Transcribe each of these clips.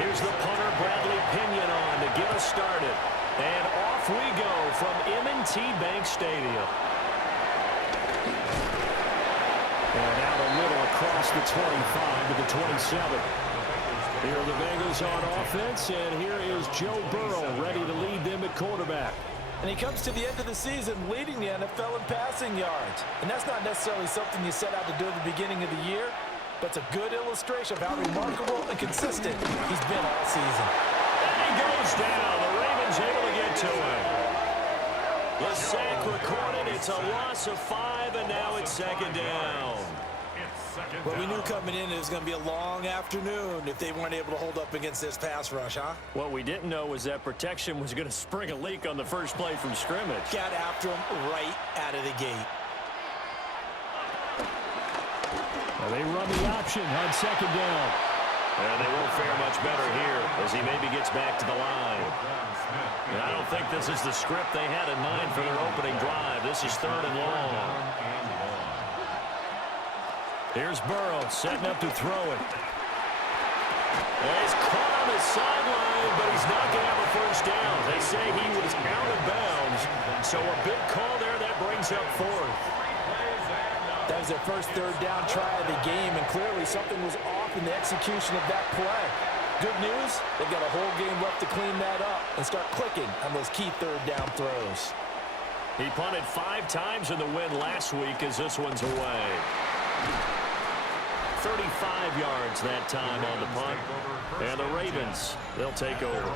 Here's the punter, Bradley Pinion, on to get us started. And off we go from M&T Bank Stadium. And out a little across the 25 to the 27. Here are the Bengals on offense, and here is Joe Burrow ready to lead them at quarterback. And he comes to the end of the season leading the NFL in passing yards. And that's not necessarily something you set out to do at the beginning of the year, but it's a good illustration of how remarkable and consistent he's been all season. And he goes down. The Ravens able to get to him. The sack recorded. It's a loss of 5, and now it's second down. Well, we knew coming in it was going to be a long afternoon if they weren't able to hold up against this pass rush, huh? What we didn't know was that protection was going to spring a leak on the first play from scrimmage. Got after him right out of the gate. Well, they run the option on second down. And they won't fare much better here as he maybe gets back to the line. And I don't think this is the script they had in mind for their opening drive. This is 3rd and long. Here's Burrow setting up to throw it. He's caught on the sideline, but he's not going to have a first down. They say he was out of bounds. So a big call there that brings up 4th. That was their first 3rd down try of the game, and clearly something was off in the execution of that play. Good news, they've got a whole game left to clean that up and start clicking on those key 3rd down throws. He punted 5 times in the win last week as this one's away. 35 yards that time on the punt. And the Ravens, they'll take over.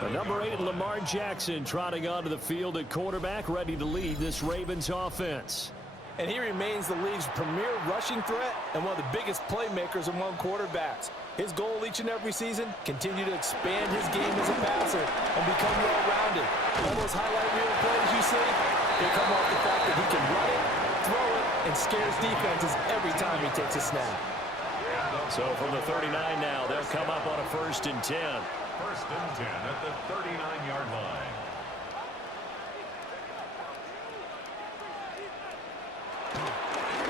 The number 8, Lamar Jackson, trotting onto the field at quarterback, ready to lead this Ravens offense. And he remains the league's premier rushing threat and one of the biggest playmakers among quarterbacks. His goal each and every season, continue to expand his game as a passer and become well-rounded. All those highlight reel plays you see, they come off the fact that he can run it, throw it, and scares defenses every time he takes a snap. So from the 39 now, they'll come up on a 1st and 10. 1st and 10 at the 39-yard line.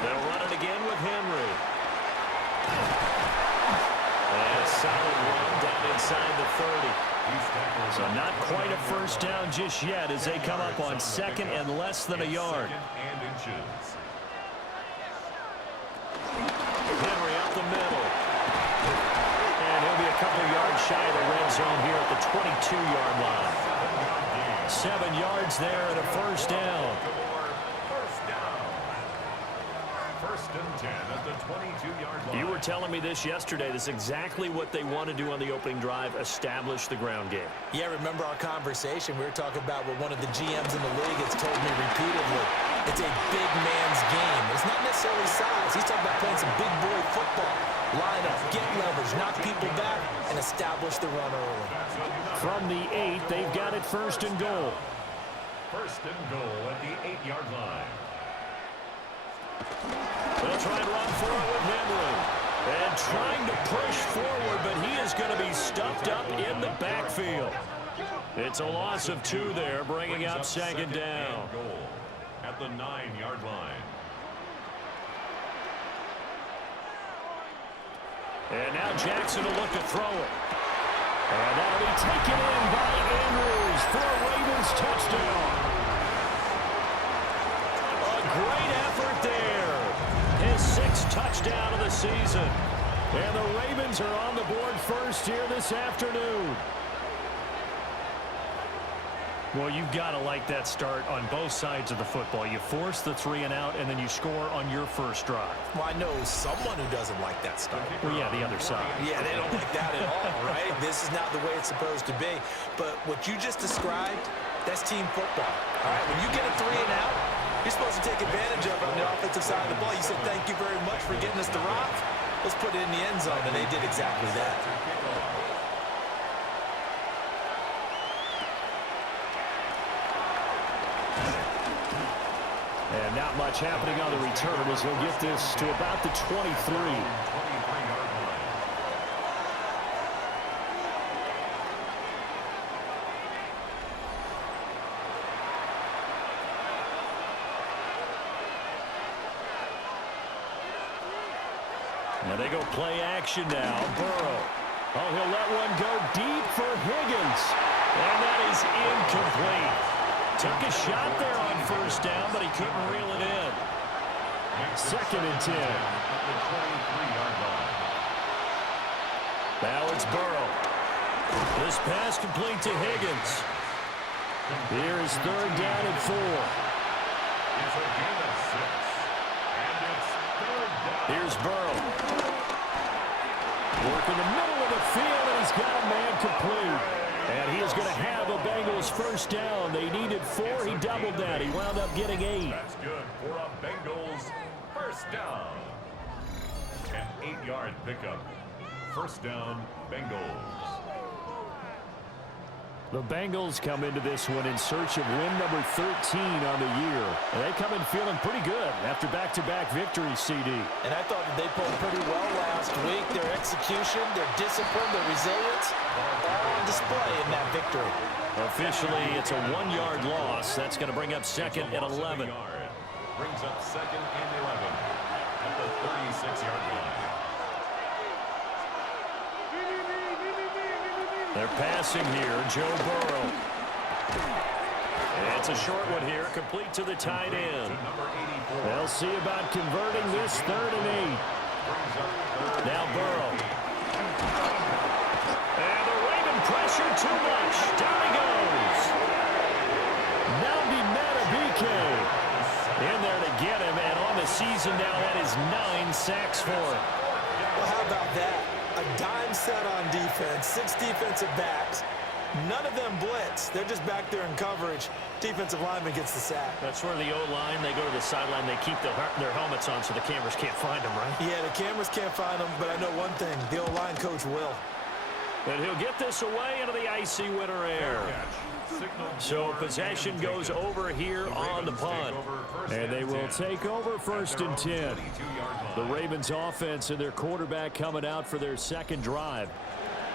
They'll run it again with Henry. And a solid run down inside the 30. So not quite a first down just yet as they come up on 2nd and less than a yard. Henry up the middle. And he'll be a couple yards shy of the red zone here at the 22-yard line. 7 yards there and a first down. 1st and 10 at the 22-yard line. You were telling me this yesterday. This is exactly what they want to do on the opening drive, establish the ground game. Yeah, remember our conversation? We were talking about what one of the GMs in the league has told me repeatedly. It's a big man's game. It's not necessarily size. He's talking about playing some big boy football. Line up, get leverage, knock people back, and establish the run early. From the 8, they've got it 1st and goal. 1st and goal at the 8-yard line. They'll try and run for it with Henry. And trying to push forward, but he is going to be stuffed up in the backfield. It's a loss of 2 there, bringing up 2nd down. Goal at the 9-yard line. And now Jackson will look to throw it. And that'll be taken in by Andrews for a Ravens touchdown. A great effort there. His 6th touchdown of the season. And the Ravens are on the board first here this afternoon. Well, you've got to like that start on both sides of the football. You force the 3 and out, and then you score on your first drive. Well, I know someone who doesn't like that start. Well, yeah, the other side. Yeah, they don't like that at all, right? This is not the way it's supposed to be. But what you just described, that's team football. All right, when you get a 3 and out, you're supposed to take advantage of it on the offensive side of the ball. You said, thank you very much for getting us the rock. Let's put it in the end zone, and they did exactly that. And not much happening on the return as he'll get this to about the 23. And they go play action now. Burrow Oh, he'll let one go deep for Higgins. And that is incomplete. Took a shot there on first down, but he couldn't reel it in. 2nd and 10. Now it's Burrow. This pass complete to Higgins. Here is 3rd down and 4. It's a gain of 6. And it's 3rd down. Here's Burrow. Working the middle of the field, and he's got a man complete. And he is going to have a Bengals first down. They needed 4. He doubled that. He wound up getting 8. That's good for a Bengals first down. An 8-yard pickup. First down, Bengals. The Bengals come into this one in search of win number 13 on the year. And they come in feeling pretty good after back-to-back victories, CD. And I thought that they played pretty well last week. Their execution, their discipline, their resilience, all on display in that victory. Officially, it's a 1-yard loss. That's going to bring up 2nd and 11. Brings up 2nd and 11 at the 36-yard line. They're passing here, Joe Burrow. And it's a short one here, complete to the tight end. They'll see about converting this 3rd and 8. Now Burrow. And the Raven pressure too much. Down he goes. Nabi Matabike in there to get him, and on the season now that is 9 sacks for him. Well, how about that? A dime set on defense, 6 defensive backs. None of them blitz. They're just back there in coverage. Defensive lineman gets the sack. That's where the O-line, they go to the sideline, they keep their helmets on so the cameras can't find them, right? Yeah, the cameras can't find them, but I know one thing. The O-line coach will. And he'll get this away into the icy winter air. So possession goes over here on the punt. And they will take over 1st and 10. The Ravens offense and their quarterback coming out for their 2nd drive.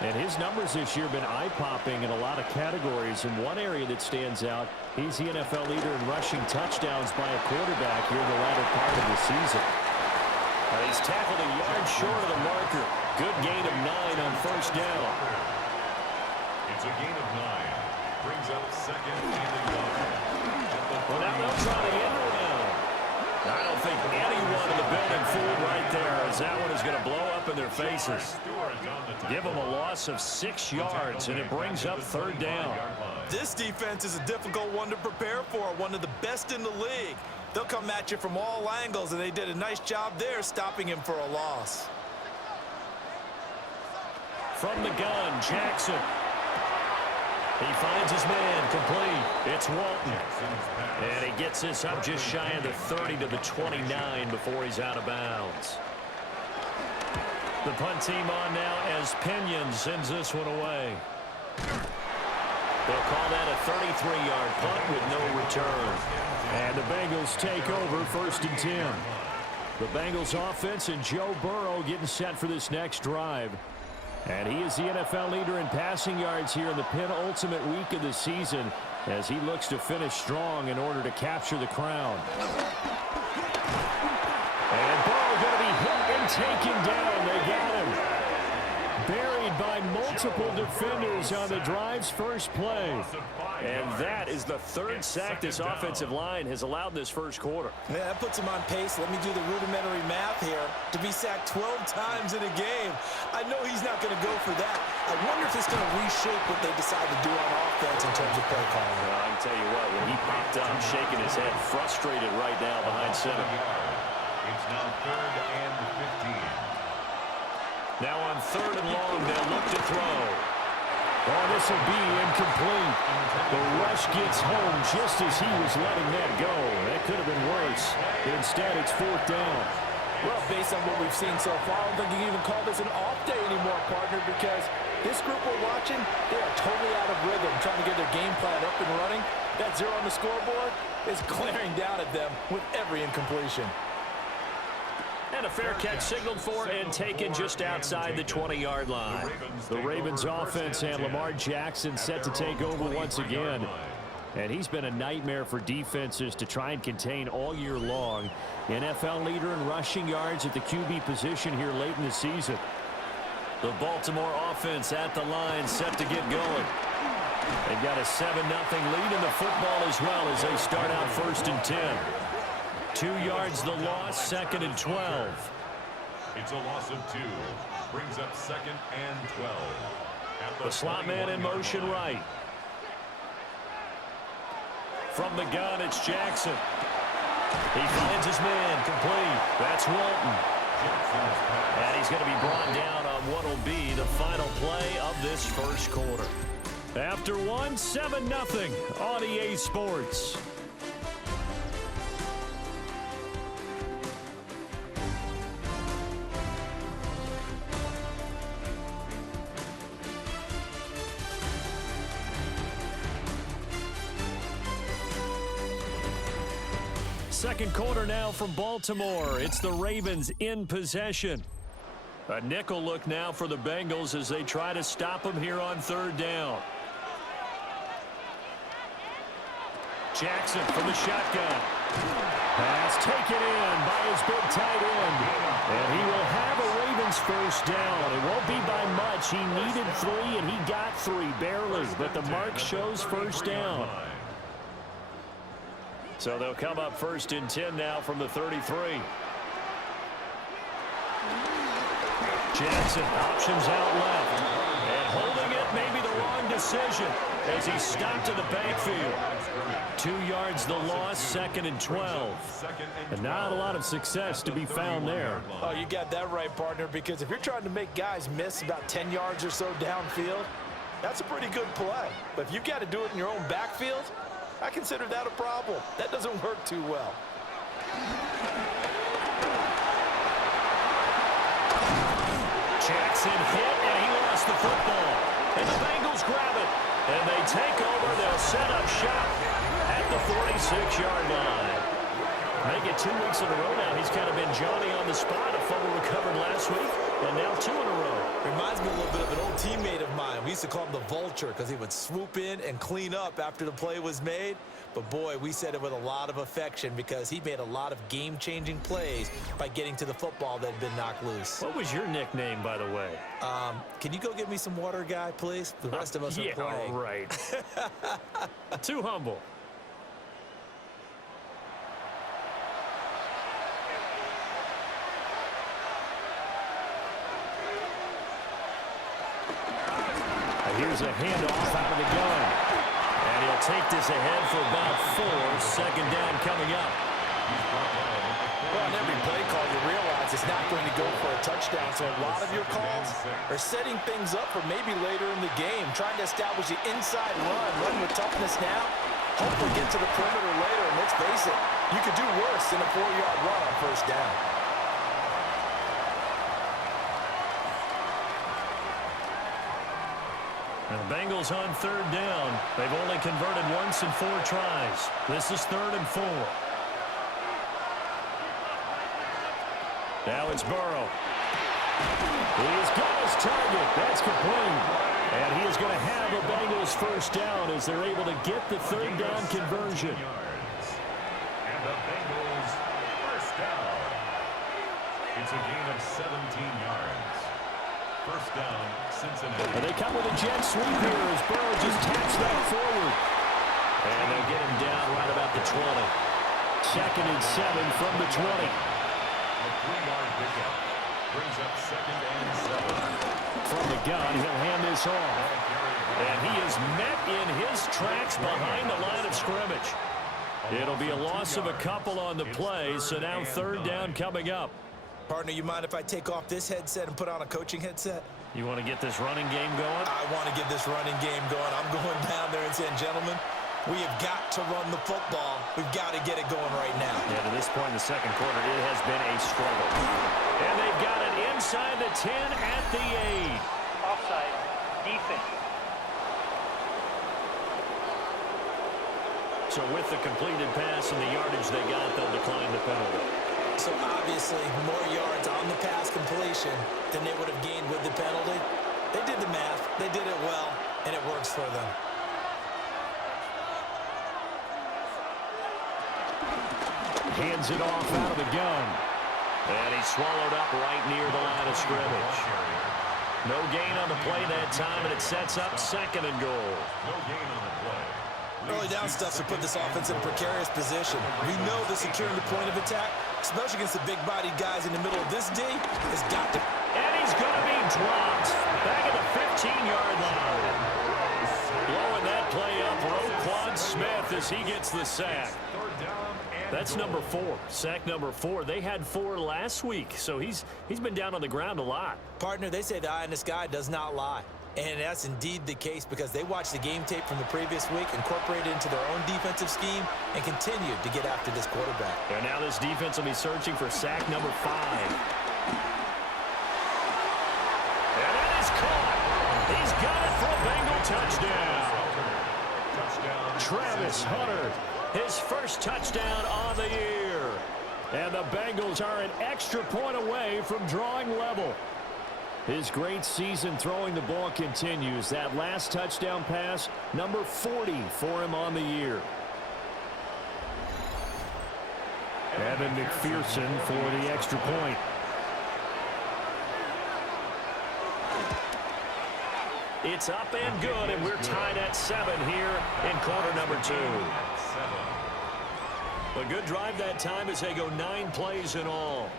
And his numbers this year have been eye-popping in a lot of categories. In one area that stands out, he's the NFL leader in rushing touchdowns by a quarterback here in the latter part of the season. He's tackled a yard short of the marker. Good gain of 9 on first down. It's a gain of 9. Brings up 2nd and 11. Well, now they'll try the end around. I don't think anyone in the building fooled right there, as that one is going to blow up in their faces. Give them a loss of 6 yards, and it brings up 3rd down. This defense is a difficult one to prepare for, one of the best in the league. They'll come at you from all angles, and they did a nice job there stopping him for a loss. From the gun, Jackson. He finds his man complete. It's Walton. And he gets this up just shy of the 30 to the 29 before he's out of bounds. The punt team on now as Pinion sends this one away. They'll call that a 33-yard punt with no return. And the Bengals take over 1st and 10. The Bengals offense and Joe Burrow getting set for this next drive. And he is the NFL leader in passing yards here in the penultimate week of the season as he looks to finish strong in order to capture the crown. And Burrow going to be hit and taken down. They got him. Buried by multiple defenders on the drive's first play. And that is the 3rd sack this offensive line has allowed this first quarter. Yeah, that puts him on pace. Let me do the rudimentary math here. To be sacked 12 times in a game, I know he's not going to go for that. I wonder if it's going to reshape what they decide to do on offense in terms of play calling. Well, I can tell you what, when he popped up, shaking his head, frustrated right now behind center. It's now 3rd and 15. Now on 3rd and long, they'll look to throw. Oh, this will be incomplete. The rush gets home just as he was letting that go. That could have been worse. Instead, it's 4th down. Well, based on what we've seen so far, I don't think you can even call this an off day anymore, partner, because this group we're watching, they are totally out of rhythm, trying to get their game plan up and running. That 0 on the scoreboard is glaring down at them with every incompletion. And a fair catch signaled for and taken just outside the 20-yard line. The Ravens offense and Lamar Jackson set to take over once again. And he's been a nightmare for defenses to try and contain all year long. NFL leader in rushing yards at the QB position here late in the season. The Baltimore offense at the line, set to get going. They've got a 7-0 lead in the football as well as they start out 1st and 10. 2 yards the loss, 2nd and 12. It's a loss of 2. Brings up 2nd and 12. At The slot man in motion right. From the gun, it's Jackson. He finds his man, complete. That's Walton. And he's going to be brought down on what will be the final play of this first quarter. After one, 7-0 on EA Sports. Second quarter now from Baltimore. It's the Ravens in possession. A nickel look now for the Bengals as they try to stop them here on 3rd down. Jackson from the shotgun. Pass taken in by his big tight end. And he will have a Ravens first down. It won't be by much. He needed 3 and he got 3 barely. But the mark shows first down. So they'll come up 1st and 10 now from the 33. Jackson options out left. And holding it may be the wrong decision as he stopped in the backfield. 2 yards the loss, 2nd and 12. And not a lot of success to be found there. Oh, you got that right, partner, because if you're trying to make guys miss about 10 yards or so downfield, that's a pretty good play. But if you've got to do it in your own backfield, I consider that a problem. That doesn't work too well. Jackson hit, and he lost the football. And the Bengals grab it. And they take over. They'll set up shop at the 46-yard line. Make it 2 weeks in a row now. He's kind of been Johnny on the spot. A fumble recovered last week, and now 2 in a row. Reminds me a little bit of an old teammate of mine. We used to call him the Vulture because he would swoop in and clean up after the play was made. But, boy, we said it with a lot of affection because he made a lot of game-changing plays by getting to the football that had been knocked loose. What was your nickname, by the way? Can you go get me some water, guy, please? The rest of us are playing. Yeah, right. Too humble. Here's a handoff out of the gun. And he'll take this ahead for about 4. 2nd down coming up. Well, on every play call, you realize it's not going to go for a touchdown. So a lot of your calls are setting things up for maybe later in the game, trying to establish the inside run with toughness now. Hopefully get to the perimeter later. And let's face it, you could do worse than a 4-yard run on 1st down. And the Bengals on 3rd down. They've only converted once in 4 tries. This is 3rd and 4. Now it's Burrow. He's got his target. That's complete. And he is going to have the Bengals first down as they're able to get the 3rd down conversion. And the Bengals first down. It's a gain of 17 yards. First down, Cincinnati. And they come with a jet sweep here as Burrow just taps that forward. And they'll get him down right about the 20. 2nd and 7 from the 20. A 3-yard pickup. Brings up 2nd and 7. From the gun, he'll hand this off. And he is met in his tracks behind the line of scrimmage. It'll be a loss of a couple on the play, so now 3rd down coming up. Partner, you mind if I take off this headset and put on a coaching headset? You want to get this running game going? I want to get this running game going. I'm going down there and saying, gentlemen, we have got to run the football. We've got to get it going right now. Yeah, to this point in the 2nd quarter, it has been a struggle. And they've got it inside the 10 at the 8. Offside. Defense. So with the completed pass and the yardage they got, they'll decline the penalty. So obviously more yards on the pass completion than they would have gained with the penalty. They did the math. They did it well, and it works for them. Hands it off out of the gun. And he's swallowed up right near the line of scrimmage. No gain on the play that time, and it sets up 2nd and goal. No gain on the play. Early down stuff to put this offense in a precarious position. We know the securing the point of attack, especially against the big-bodied guys in the middle of this D, has got to. And he's going to be dropped back at the 15-yard line. Blowing that play up, Roquan Smith as he gets the sack. That's number 4, sack number 4. They had 4 last week, so he's been down on the ground a lot. Partner, they say the eye in the sky does not lie. And that's indeed the case because they watched the game tape from the previous week, incorporated it into their own defensive scheme, and continued to get after this quarterback. And now this defense will be searching for sack number 5. And that is caught. He's got it for a Bengal touchdown. Travis Hunter, his first touchdown on the year. And the Bengals are an extra point away from drawing level. His great season throwing the ball continues. That last touchdown pass, number 40 for him on the year. Evan McPherson for the extra point. It's up and good, and we're tied at 7 here in quarter number 2. A good drive that time as they go 9 plays in all.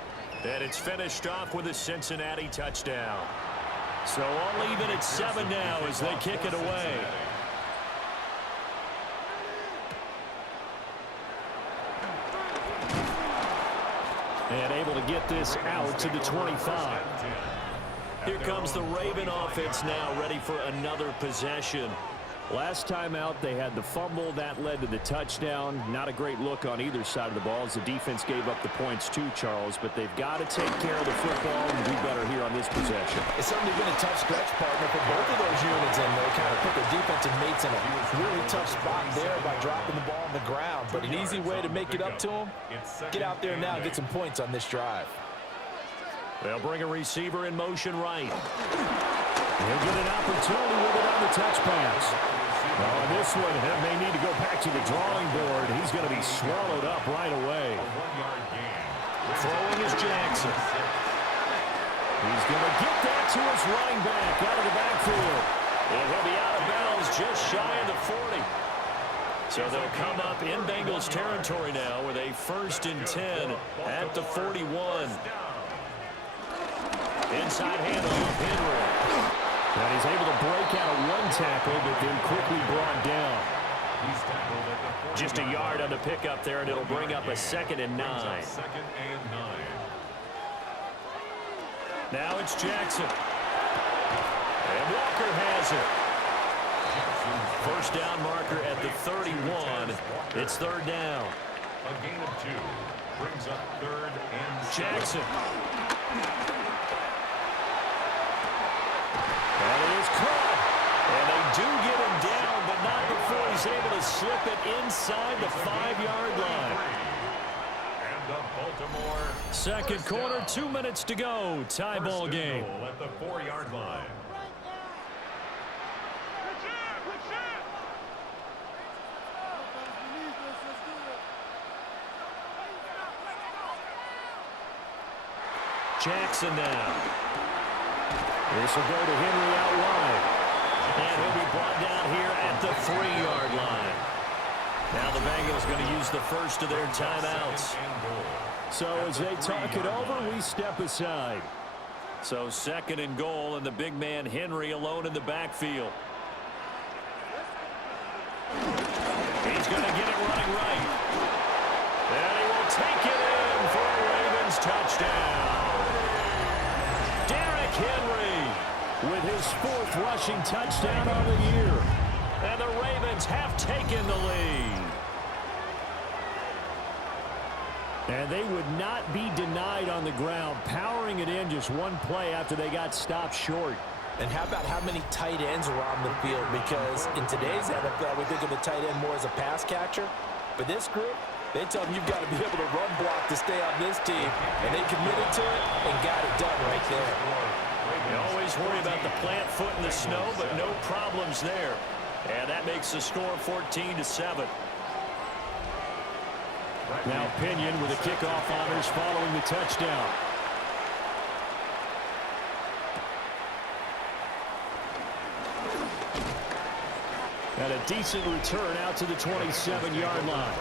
And it's finished off with a Cincinnati touchdown. So all even at 7 now as they kick it away. And able to get this out to the 25. Here comes the Raven offense now, ready for another possession. Last time out, they had the fumble. That led to the touchdown. Not a great look on either side of the ball as the defense gave up the points too, Charles. But they've got to take care of the football and do better here on this possession. It's certainly been a tough stretch, partner, for both of those units, and they kind of put their defensive mates in a really tough spot there by dropping the ball on the ground. But an easy way to make it up to them, get out there now and get some points on this drive. They'll bring a receiver in motion right. He'll get an opportunity with it on the touch pass. On this one, he may need to go back to the drawing board. He's going to be swallowed up right away. Throwing is Jackson. He's going to get that to his running back out of the backfield. And he'll be out of bounds just shy of the 40. So they'll come up in Bengals territory now with a 1st and 10 at the 41. Inside handoff, Henry. And he's able to break out of one tackle, but then quickly brought down. Just a yard on the pickup there, and it'll bring up a 2nd and 9. Now it's Jackson. And Walker has it. First down marker at the 31. It's 3rd down. A gain of 2 brings up 3rd and 7. Jackson. And it is caught. And they do get him down, but not before he's able to slip it inside the 5-yard line. And the Baltimore. 2nd quarter, 2 minutes to go. Tie ball game. At the 4-yard line. Jackson now. This will go to Henry out wide. And he'll be brought down here at the 3-yard line. Now the Bengals going to use the first of their timeouts. So as they talk it over, we step aside. So 2nd and goal, and the big man Henry alone in the backfield. He's going to get it running right. And he will take it in for a Ravens touchdown. Henry with his 4th rushing touchdown of the year. And the Ravens have taken the lead. And they would not be denied on the ground, powering it in just one play after they got stopped short. And how about how many tight ends are on the field? Because in today's NFL, we think of the tight end more as a pass catcher. But this group, they tell them you've got to be able to run block to stay on this team. And they committed to it and got it done right there. You always worry about the plant foot in the snow, but no problems there. And that makes the score 14-7. Now Pinion with the kickoff honors following the touchdown. And a decent return out to the 27-yard line.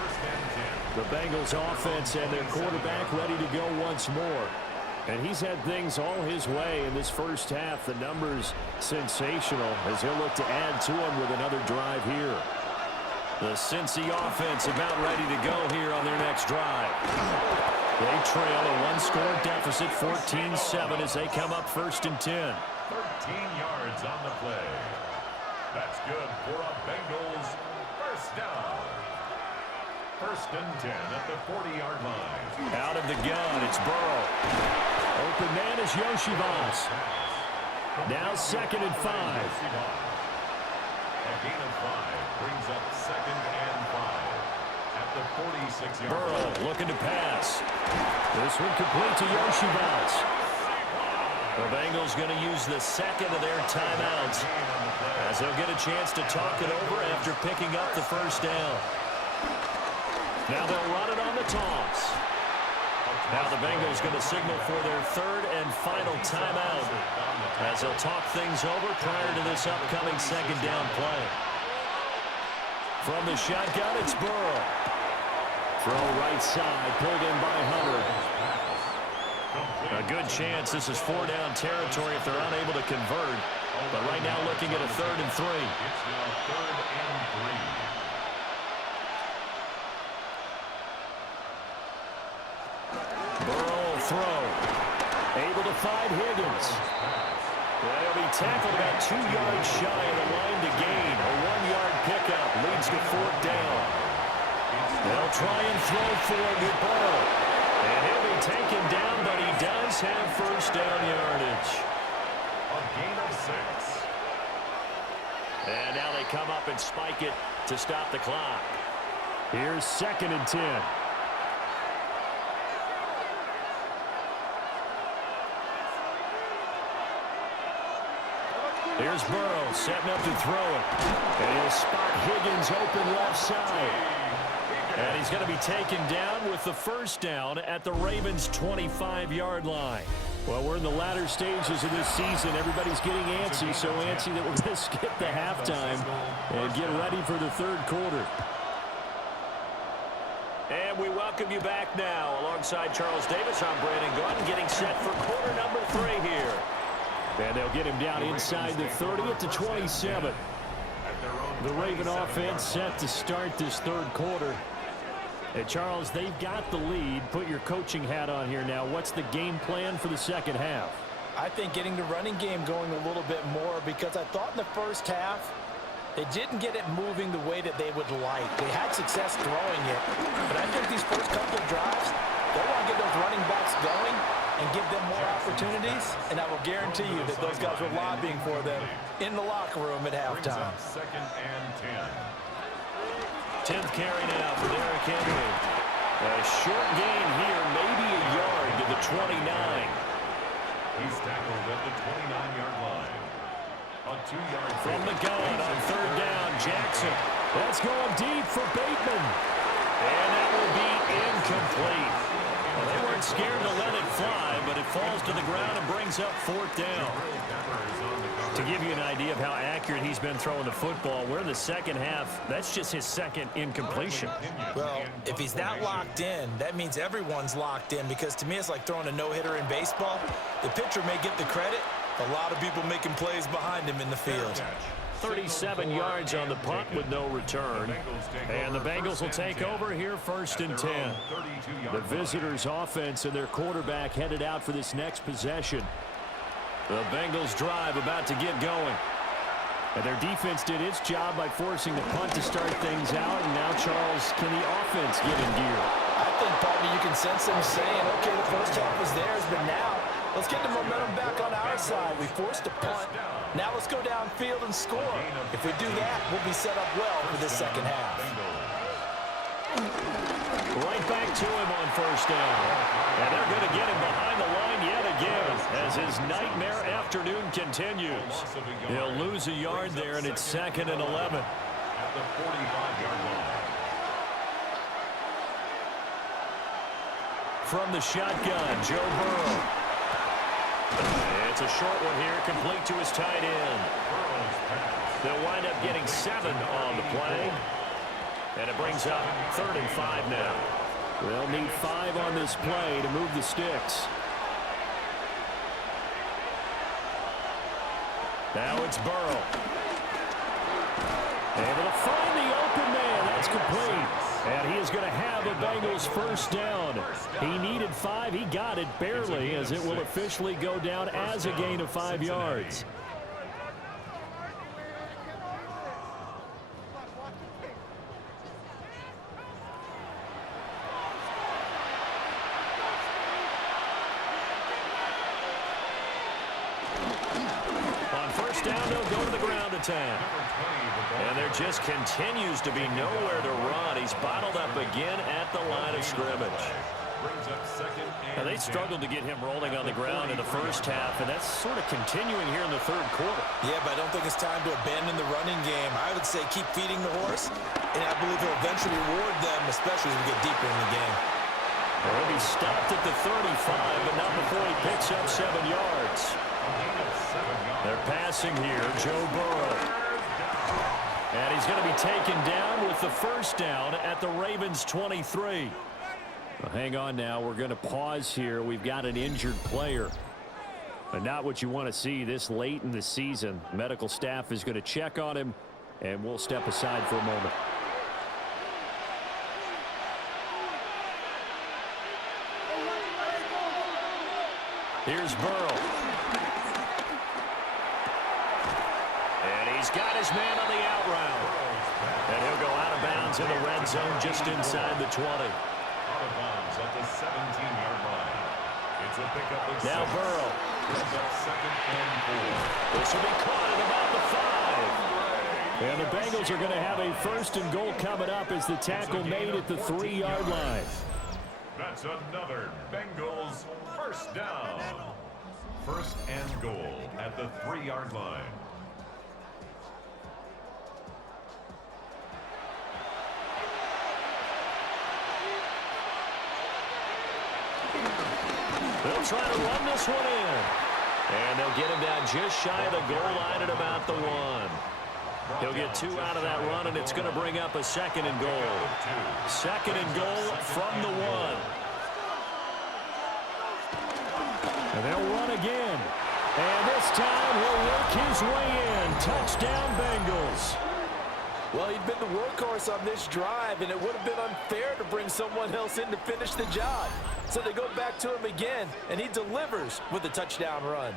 The Bengals offense and their quarterback ready to go once more. And he's had things all his way in this first half. The numbers sensational as he'll look to add to them with another drive here. The Cincy offense about ready to go here on their next drive. They trail a one-score deficit, 14-7, as they come up 1st and 10. 13 yards on the play. That's good for a Bengals first down. 1st and 10 at the 40-yard line. Out of the gun, it's Burrow. Open man is Yoshivas. Now 2nd and 5. A gain of 5 brings up 2nd and 5 at the 46-yard line. Burrow looking to pass. This one complete to Yoshivas. The Bengals going to use the 2nd of their timeouts as they'll get a chance to talk it over after picking up the 1st down. Now they'll run it on the toss. Now the Bengals going to signal for their 3rd and final timeout as they'll talk things over prior to this upcoming 2nd down play. From the shotgun, it's Burrow. Throw right side, pulled in by Hubbard. A good chance this is 4-down territory if they're unable to convert. But right now looking at a 3rd and 3. It's now 3rd and 3. Burrow will throw. Able to find Higgins. Well, he'll be tackled about 2 yards shy of the line to gain. A 1-yard pickup leads to 4th down. They'll try and throw for it with Burrow. And he'll be taken down, but he does have 1st down yardage. A gain of 6. And now they come up and spike it to stop the clock. Here's 2nd and 10. Here's Burrow setting up to throw it. And he'll spot Higgins open left side. And he's going to be taken down with the 1st down at the Ravens' 25-yard line. Well, we're in the latter stages of this season. Everybody's getting antsy, so antsy that we're going to skip the halftime and get ready for the 3rd quarter. And we welcome you back now. Alongside Charles Davis, I'm Brandon Gordon, getting set for quarter number 3 here. And they'll get him down inside the 30 at the 27. The Raven offense set to start this 3rd quarter. And Charles, they've got the lead. Put your coaching hat on here now. What's the game plan for the 2nd half? I think getting the running game going a little bit more, because I thought in the first half they didn't get it moving the way that they would like. They had success throwing it, but I think these first couple of drives, they want to get those running backs going and give them more opportunities, and I will guarantee you that those guys were lobbying for them in the locker room at halftime. 2nd and 10. 10th carry now for Derrick Henry. A short gain here, maybe a yard to the 29. He's tackled at the 29-yard line. A 2-yard from the gun on 3rd down, Jackson. That's going deep for Bateman. And that will be incomplete. Well, they weren't scared to let it fly, but it falls to the ground and brings up 4th down. To give you an idea of how accurate he's been throwing the football, we're in the 2nd half. That's just his 2nd incompletion. Well, if he's that locked in, that means everyone's locked in, because to me it's like throwing a no-hitter in baseball. The pitcher may get the credit. A lot of people making plays behind him in the field. 37 yards on the punt with no return. And the Bengals will take over here 1st and 10. The visitors' offense and their quarterback headed out for this next possession. The Bengals drive about to get going. And their defense did its job by forcing the punt to start things out. And now, Charles, can the offense get in gear? I think probably you can sense them saying, okay, the first half was theirs, but now let's get the momentum back on our side. We forced a punt. Now let's go downfield and score. If we do that, we'll be set up well for this 2nd half. Right back to him on 1st down. And they're going to get him behind the line yet again as his nightmare afternoon continues. He'll lose a yard there, and it's 2nd and 11. At the 45-yard line. From the shotgun, Joe Burrow. It's a short one here, complete to his tight end. Burrow's pass They'll wind up getting 7 on the play. And it brings up 3rd and 5 now. They'll need 5 on this play to move the sticks. Now it's Burrow. Able to find the open man. That's complete. And he is going to have a Bengals first down. He needed 5. He got it barely, as it will officially go down as a gain of 5 yards. On first down, they'll go to the ground attack. And there just continues to be nowhere to run. He's bottled up again at the line of scrimmage. Now, they struggled to get him rolling on the ground in the first half, and that's sort of continuing here in the 3rd quarter. Yeah, but I don't think it's time to abandon the running game. I would say keep feeding the horse, and I believe he'll eventually reward them, especially as we get deeper in the game. Well, he stopped at the 35, but not before he picks up 7 yards. They're passing here, Joe Burrow. And he's going to be taken down with the first down at the Ravens' 23. Well, hang on now. We're going to pause here. We've got an injured player. But not what you want to see this late in the season. Medical staff is going to check on him, and we'll step aside for a moment. Here's Burrow. And he's got his man on the out route. And he'll go out of bounds in the red zone just inside the 20. Out of bounds at the 17-yard line. It's a pickup of now 6. Burrow. Brings up 2nd and 4. This will be caught at about the 5. And the Bengals are going to have a 1st and goal coming up as the tackle made at the 3-yard line. That's another Bengals first down. 1st and goal at the 3-yard line. They'll try to run this one in. And they'll get him down just shy of the goal line at about the 1. He'll get 2 out of that run, and it's going to bring up a 2nd and goal. 2nd and goal from the 1. And they'll run again. And this time he'll work his way in. Touchdown, Bengals. Well, he'd been the workhorse on this drive, and it would have been unfair to bring someone else in to finish the job. So they go back to him again, and he delivers with a touchdown run.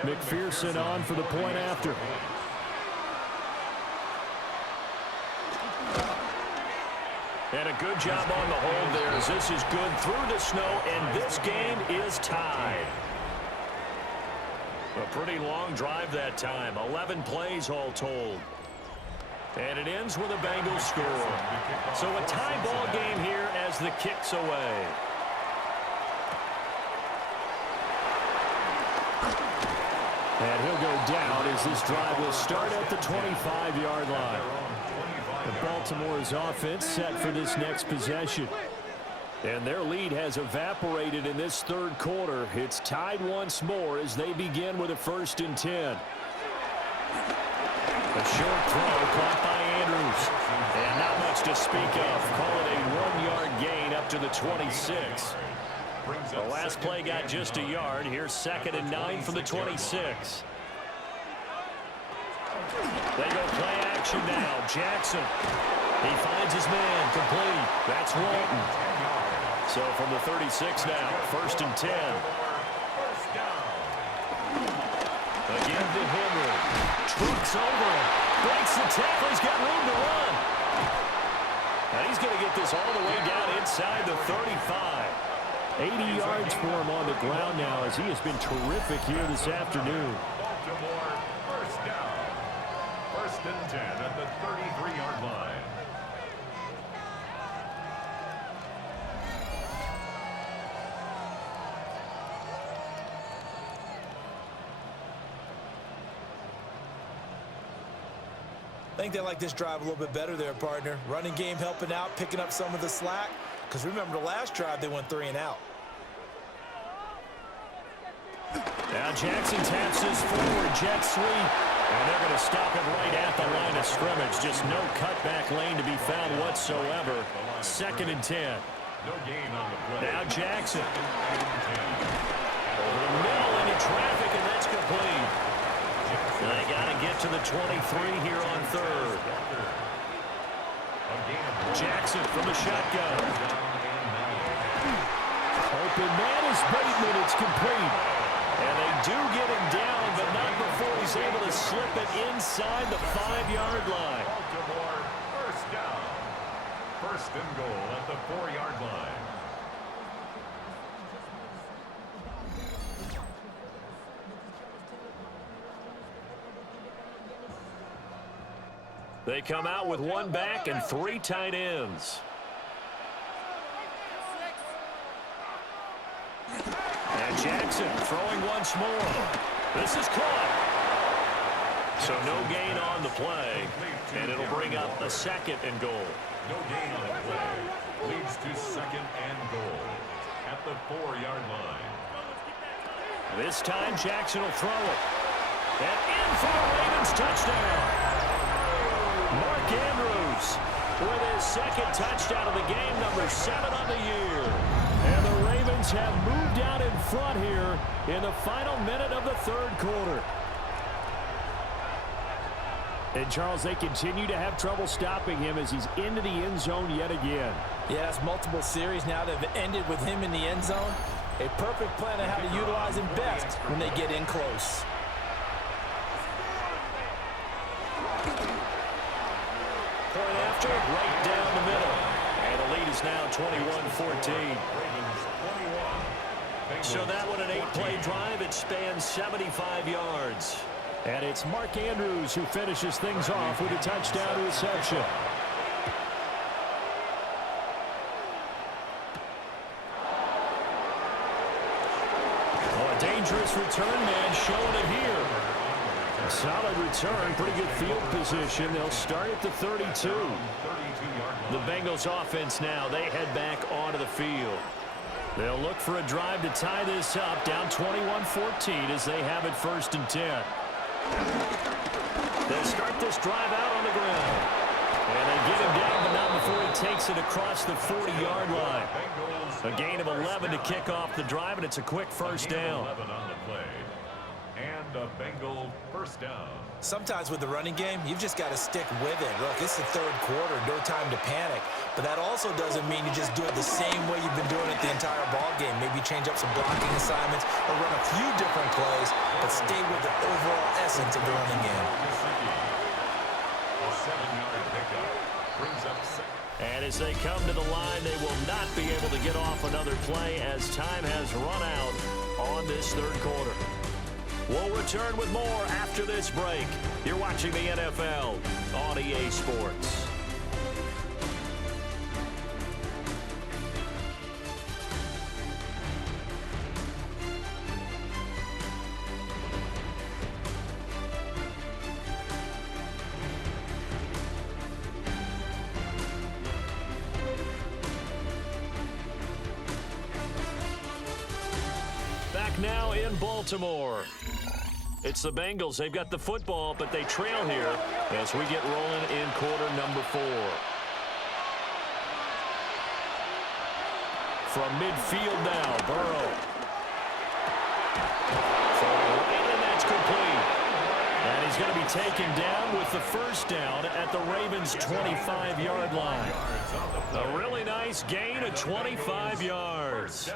McPherson on for the point after. And a good job on the hold there, as this is good through the snow, and this game is tied. A pretty long drive that time, 11 plays all told. And it ends with a Bengals score. So a tie ball game here as the kick's away. And he'll go down as this drive will start at the 25-yard line. The Baltimore's offense set for this next possession. And their lead has evaporated in this 3rd quarter. It's tied once more as they begin with a 1st and 10. A short throw caught by Andrews. And not much to speak of. Call it a 1-yard gain up to the 26. The last play got just a yard. Here's 2nd and 9 from the 26. They go play action now. Jackson. He finds his man. Complete. That's Walton. So from the 36 now, 1st and 10. Again to Henry. Trucks over him. Breaks the tackle. He's got room to run. And he's going to get this all the way down inside the 35. 80 yards for him on the ground now, as he has been terrific here this afternoon. Baltimore first down. 1st and 10 at the 33-yard line. I think they like this drive a little bit better there, partner. Running game helping out, picking up some of the slack. Because remember, the last drive, they went 3 and out. Now Jackson taps his forward. Jet sweep. And they're going to stop it right at the line of scrimmage. Just no cutback lane to be found whatsoever. 2nd and 10. No gain on the play. Now Jackson. Over the middle into traffic, and that's complete. They got to get to the 23 here on 3rd. Jackson from the shotgun. Open man is Bateman. It's complete. And they do get him down, but not before he's able to slip it inside the 5-yard line. Baltimore, first down. 1st and goal at the 4-yard line. They come out with 1 back and 3 tight ends. And Jackson throwing once more. This is caught. So no gain on the play, and it'll bring up a 2nd and goal. No gain on the play. Leads to 2nd and goal at the 4-yard line. This time Jackson will throw it. And in for the Ravens touchdown. Mark Andrews with his 2nd touchdown of the game, number 7 on the year. And the Ravens have moved out in front here in the final minute of the 3rd quarter. And, Charles, they continue to have trouble stopping him as he's into the end zone yet again. Yeah, it's multiple series now that have ended with him in the end zone. A perfect plan on how to utilize him best when they get in close. Point after, right down the middle. And the lead is now 21-14. So that one an 8-play drive. It spans 75 yards. And it's Mark Andrews who finishes things off with a touchdown reception. Oh, a dangerous return man showing it here. A solid return, pretty good field position. They'll start at the 32. The Bengals offense now, they head back onto the field. They'll look for a drive to tie this up, down 21-14 as they have it 1st and 10. They'll start this drive out on the ground. And they get him down, but not before he takes it across the 40-yard line. A gain of 11 to kick off the drive, and it's a quick 1st down. 11 on the play. And a Bengal 1st down. Sometimes with the running game, you've just got to stick with it. Look, it's the 3rd quarter, no time to panic. But that also doesn't mean you just do it the same way you've been doing it the entire ball game. Maybe change up some blocking assignments or run a few different plays, but stay with the overall essence of the running game. A 7-yard pickup brings up 6. And as they come to the line, they will not be able to get off another play as time has run out on this 3rd quarter. We'll return with more after this break. You're watching the NFL on EA Sports. Back now in Baltimore. It's the Bengals. They've got the football, but they trail here as we get rolling in quarter number 4. From midfield now, Burrow. And that's complete. And he's going to be taken down with the 1st down at the Ravens' 25-yard line. A really nice gain of 25 yards.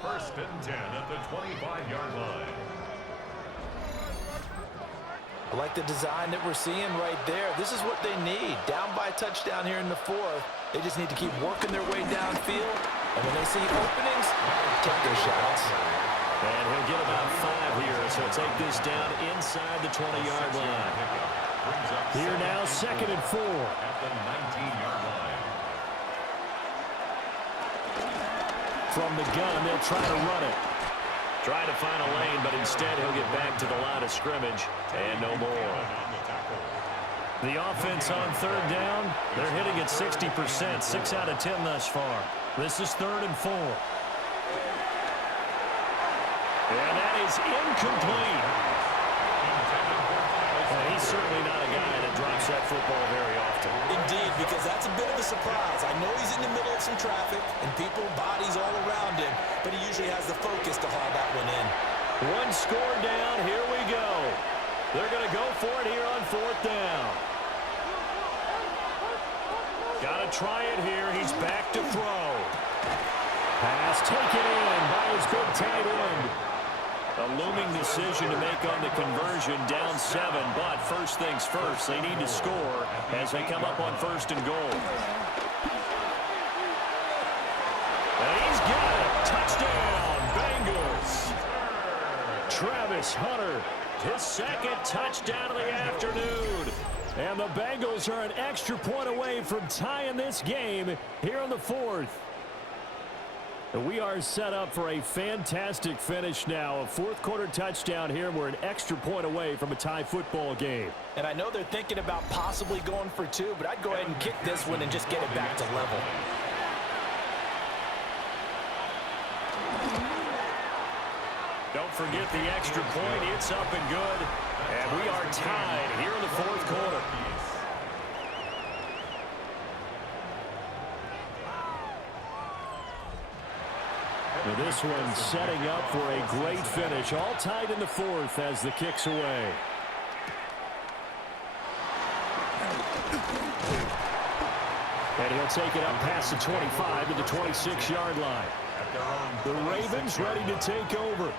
1st and 10 at the 25-yard line. I like the design that we're seeing right there. This is what they need. Down by a touchdown here in the 4th. They just need to keep working their way downfield. And when they see openings, take their shots. And he'll get about 5 here, so take this down inside the 20-yard line. Here now, 2nd and 4. At the 19-yard line. From the gun, they'll try to run it. Trying to find a lane, but instead he'll get back to the line of scrimmage and no more. The offense on 3rd down, they're hitting at 60%, 6 out of 10 thus far. This is 3rd and 4. And that is incomplete. certainly not a guy that drops that football very often. Indeed, because that's a bit of a surprise. I know he's in the middle of some traffic and people, bodies all around him, but he usually has the focus to haul that one in. One score down. Here we go. They're going to go for it here on 4th down. Got to try it here. He's back to throw. Pass taken in by his big tight end. A looming decision to make on the conversion, down 7, but first things first, they need to score as they come up on 1st and goal. And he's got it. Touchdown, Bengals. Travis Hunter, his 2nd touchdown of the afternoon. And the Bengals are an extra point away from tying this game here in the 4th. We are set up for a fantastic finish now. A 4th quarter touchdown here. We're an extra point away from a tie football game. And I know they're thinking about possibly going for 2, but I'd go ahead and kick this one and just get it back to level. Don't forget the extra point. It's up and good. And we are tied here in the 4th quarter. Now this one setting up for a great finish. All tied in the 4th as the kick's away. And he'll take it up past the 25 to the 26-yard line. The Ravens ready to take over.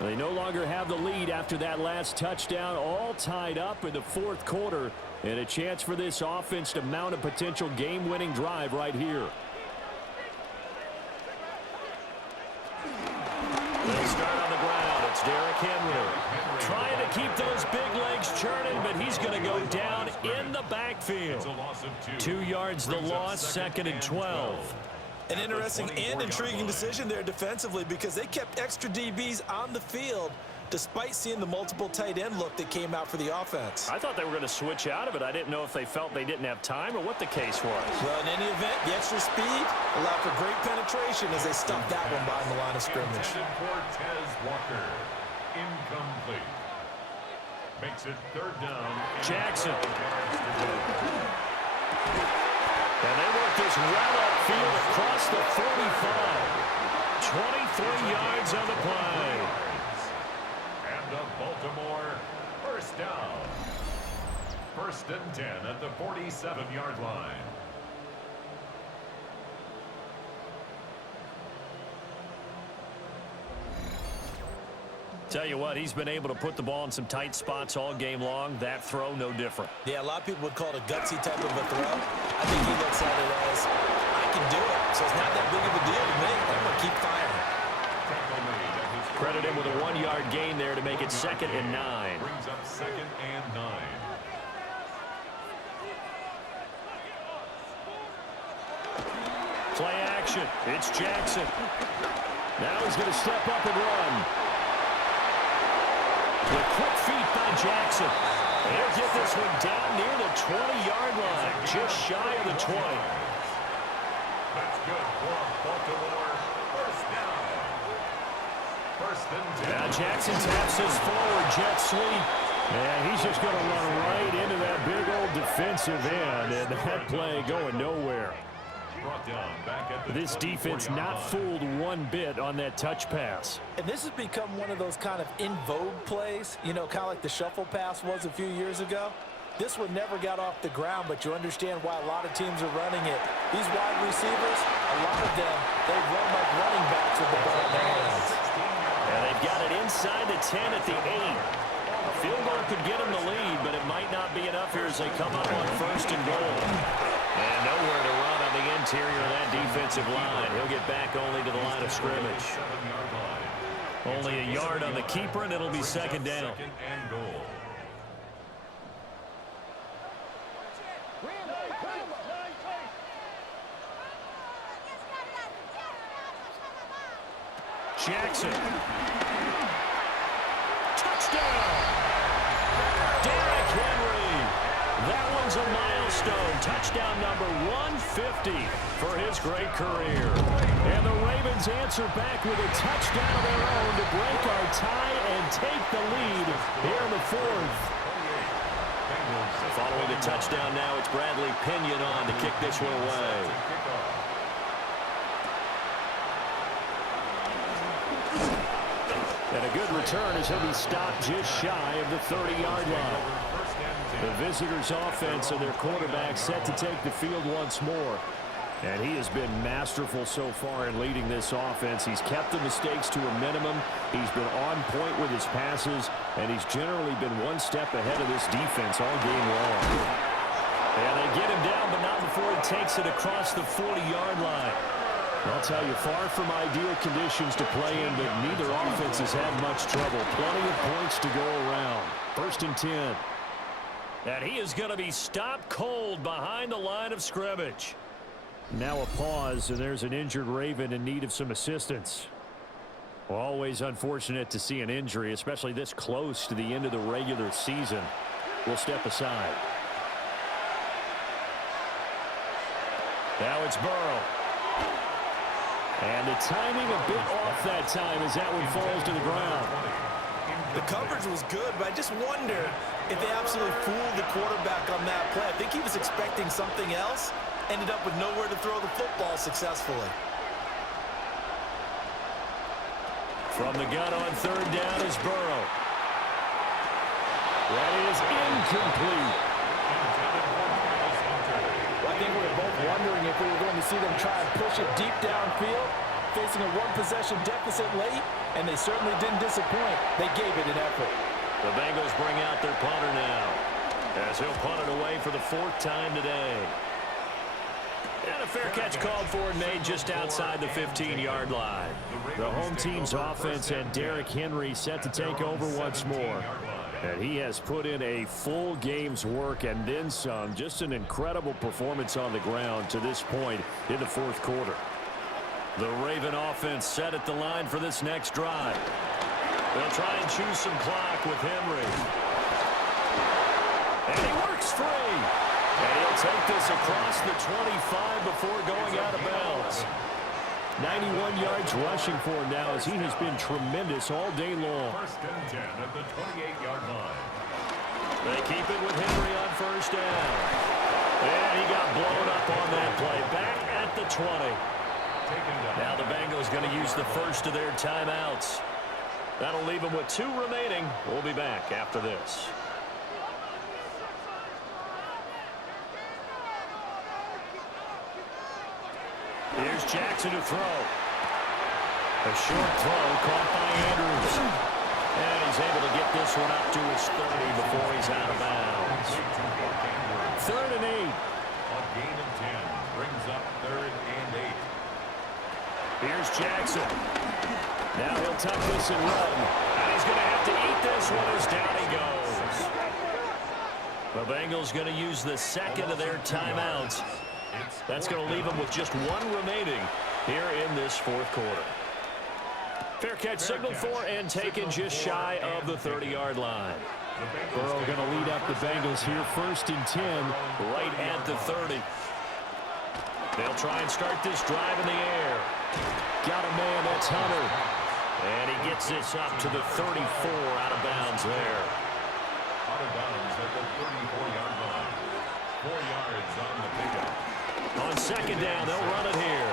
They no longer have the lead after that last touchdown. All tied up in the 4th quarter. And a chance for this offense to mount a potential game-winning drive right here. They'll start on the ground. It's Derrick Henry. Trying to keep those big legs churning, but he's going to go down in the backfield. 2 yards the loss, 2nd and 12. An interesting and intriguing decision there defensively because they kept extra DBs on the field despite seeing the multiple tight end look that came out for the offense. I thought they were going to switch out of it. I didn't know if they felt they didn't have time or what the case was. Well, in any event, the extra speed allowed for great penetration as they stuffed that one behind the line of scrimmage. Walker, incomplete. Makes it 3rd down. Jackson. And they work this well upfield across the 45. 23 yards on the play. And the Baltimore 1st down. 1st and 10 at the 47-yard line. Tell you what, he's been able to put the ball in some tight spots all game long. That throw, no different. Yeah, a lot of people would call it a gutsy type of a throw. I think he looks at it as, I can do it, so it's not that big of a deal to me. I'm going to keep firing. Credit him with a 1-yard gain there to make it 2nd and 9. Brings up 2nd and 9. Play action. It's Jackson. Now he's going to step up and run. With quick feet by Jackson. He'll get this one down near the 20-yard line, just shy of the 20. That's good for Baltimore. 1st down. 1st and 10. Now Jackson taps this forward jet sweep. And he's just going to run right into that big old defensive end. And that play going nowhere. This defense not fooled one bit on that touch pass. And this has become one of those kind of in vogue plays, you know, kind of like the shuffle pass was a few years ago. This one never got off the ground, but you understand why a lot of teams are running it. These wide receivers, a lot of them, they run like running backs with the ball in their hands. And they've got it inside the 10 at the 8. A field goal could get them the lead, but it might not be enough here as they come up on 1st and goal. And nowhere to run on the interior of that defensive line. He'll get back only to the line of scrimmage. Only a yard on the keeper, and it'll be 2nd down. Jackson. Touchdown! Derrick Henry. That one's a milestone. Touchdown number 150 for his great career. And the Ravens answer back with a touchdown of their own to break our tie and take the lead here in the 4th. Following the touchdown now, it's Bradley Pinion on to kick this one away. And a good return as he'll be stopped just shy of the 30-yard line. The visitors' offense and their quarterback set to take the field once more. And he has been masterful so far in leading this offense. He's kept the mistakes to a minimum. He's been on point with his passes, and he's generally been one step ahead of this defense all game long. And they get him down, but not before he takes it across the 40-yard line. I'll tell you, far from ideal conditions to play in, but neither offense has had much trouble. Plenty of points to go around. 1st and 10. And he is going to be stopped cold behind the line of scrimmage. Now a pause, and there's an injured Raven in need of some assistance. Well, always unfortunate to see an injury, especially this close to the end of the regular season. We'll step aside. Now it's Burrow. And the timing a bit off that time as that one falls to the ground. The coverage was good, but I just wonder if they absolutely fooled the quarterback on that play. I think he was expecting something else. Ended up with nowhere to throw the football successfully. From the gun on 3rd down is Burrow. That is incomplete. Well, I think we were both wondering if we were going to see them try and push it deep downfield, facing a one-possession deficit late, and they certainly didn't disappoint. They gave it an effort. The Bengals bring out their punter now, as he'll punt it away for the 4th time today. And a fair catch called for and made just outside the 15-yard line. The home team's offense and Derrick Henry set to take over once more. And he has put in a full game's work and then some. Just an incredible performance on the ground to this point in the 4th quarter. The Raven offense set at the line for this next drive. They'll try and choose some clock with Henry. And he works free. And he'll take this across the 25 before going out of bounds. 91 yards rushing for him now as he has been tremendous all day long. 1st and 10 at the 28-yard line. They keep it with Henry on 1st down. And he got blown up on that play. Back at the 20. Now the Bengals going to use the first of their timeouts. That'll leave them with 2 remaining. We'll be back after this. Here's Jackson to throw. A short throw caught by Andrews. And he's able to get this one up to his 30 before he's out of bounds. 3rd and 8. A gain of 10 brings up 3rd and 8. Here's Jackson. Now he'll tuck this and run. And he's going to have to eat this one as down he goes. The Bengals going to use the 2nd of their timeouts. That's going to leave them with just 1 remaining here in this 4th quarter. Fair catch signaled for and taken just shy of the 30-yard line. Burrow going to lead up the Bengals here. 1st and 10 right at the 30. They'll try and start this drive in the air. Got a man, that's Hunter. And he gets this up to the 34 out of bounds there. Out of bounds at the 34-yard line. 4 yards on the pickup. On 2nd down, they'll run it here.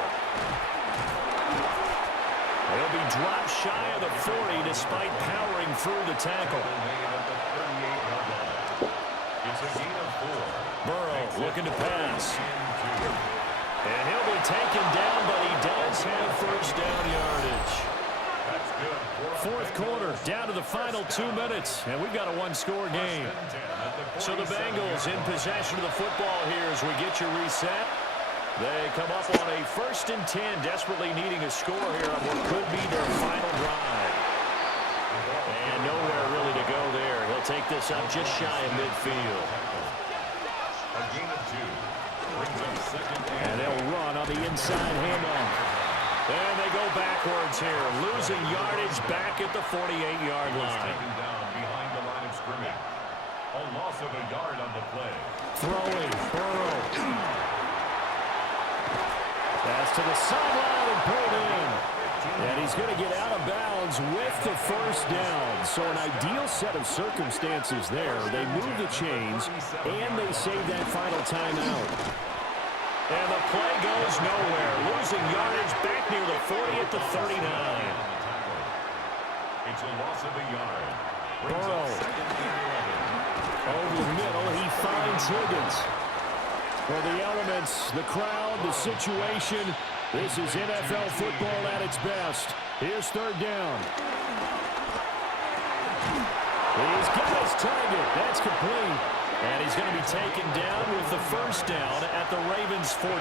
They'll be dropped shy of the 40 despite powering through the tackle. It's a gain of 4. Burrow looking to pass. And he'll be taken down, but he does have 1st down yardage. That's good. 4th quarter, down to the final 2 minutes, and we've got a 1-score game. So the Bengals in possession of the football here as we get you reset. They come up on a 1st and 10, desperately needing a score here on what could be their final drive. And nowhere really to go there. He'll take this up just shy of midfield. A gain of 2 brings up 2nd And they'll run on the inside handoff. And they go backwards here, losing yardage back at the 48-yard line. Taken down behind the line of scrimmage. A loss of a yard on the play. Throwing, Burrow. Pass to the sideline and pulled in. And he's going to get out of bounds with the first down. So an ideal set of circumstances there. They move the chains, and they save that final timeout. And the play goes nowhere. Losing yardage back near the 40 at the 39. It's a loss of a yard. Burrow. Over the middle, he finds Higgins. For the elements, the crowd, the situation, this is NFL football at its best. Here's third down. He's got his target. That's complete. And he's going to be taken down with the first down at the Ravens' 14.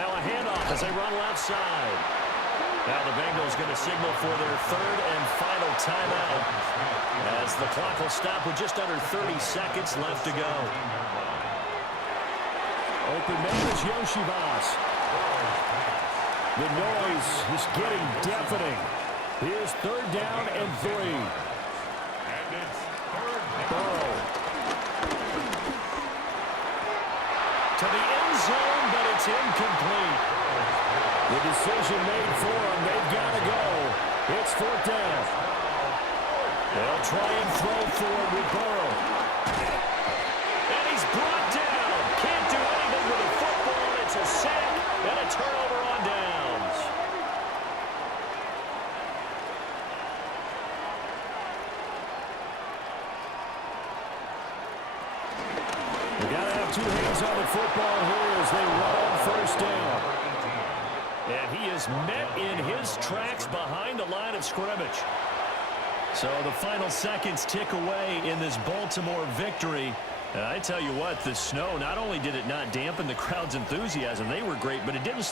Now a handoff as they run left side. Now the Bengals going to signal for their third and final timeout as the clock will stop with just under 30 seconds left to go. Open man is Yoshibas. The noise is getting deafening. Here's third down and 3. Burrow. To the end zone, but it's incomplete. The decision made for them. They've got to go. It's fourth down. They'll try and throw forward with Burrow. And he's brought down. Can't do anything with the football. It's a sack and a turnover on downs. They got to have two hands on the football here as they run on first down. And he is met in his tracks behind the line of scrimmage. So the final seconds tick away in this Baltimore victory. And I tell you what, the snow, not only did it not dampen the crowd's enthusiasm, they were great, but it didn't slow